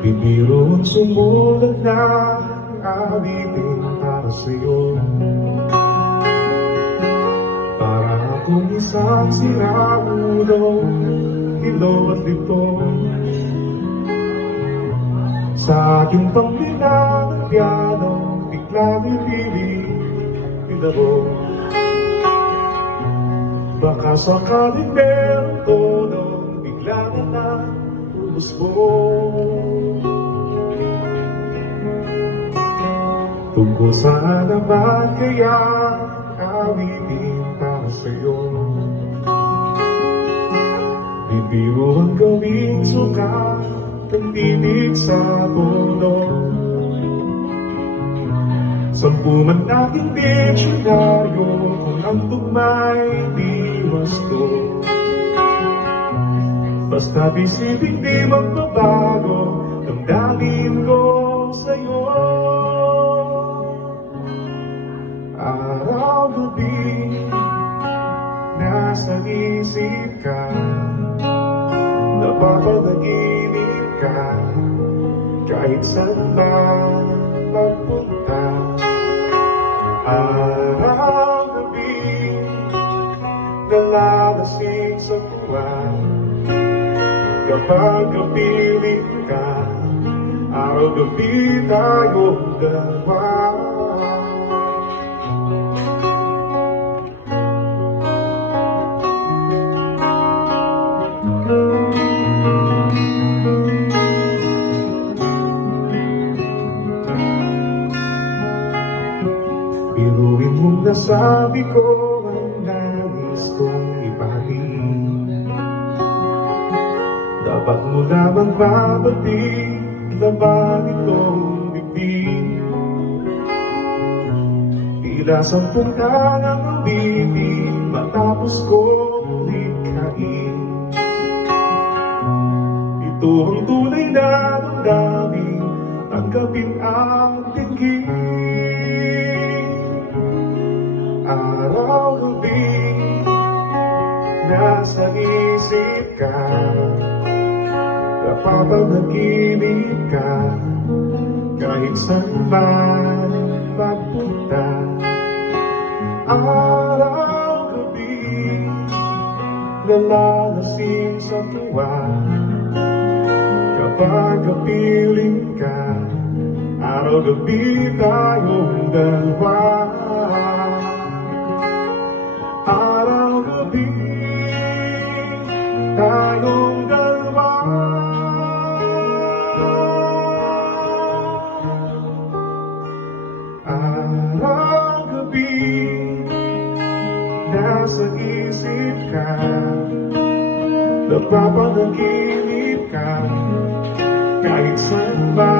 Bibiro ang sumulat na awitin para sa'yo, para akong isang siraulo, ilaw at lito. Sa aking panglinang piano, biglang ibili, pinaro. Baka sakaling merong tono, bigla na lang umusbong. Tungkol saan naman kaya awitin para sa'yo? Bibiro ang gawing sukat ng tinig sa tono. Sampu man aking diksyonaryo kung ang tugma'y di wasto. Basta bisiping di magbabago, damdamin ko sa'yo. Araw-gabi, nasa isip ka, napapanaginip ka, kahit saan man magpunta. Araw-gabi, nalalasing sa tuwa, kapag kapiling ka, araw-gabi tayong dalawa. Biruin mong nasabi ko ang nais kong ipahin. Dapat mo lamang babalik, laban itong bibig. Tila 10 tangang bibig matapos kong likhain. Ito ang tunay na damdamin, tanggapin ang tingin. Araw-gabi, nasa isip ka, napapanaginip ka, kahit saan man magpunta. Araw-gabi, nalalasing sa tuwa, kapag kapiling ka, araw-gabi tayong dalawa. Araw-gabi tayong dalawa. Araw-gabi, nasa isip ka, napapanaginip ka, kahit saan ba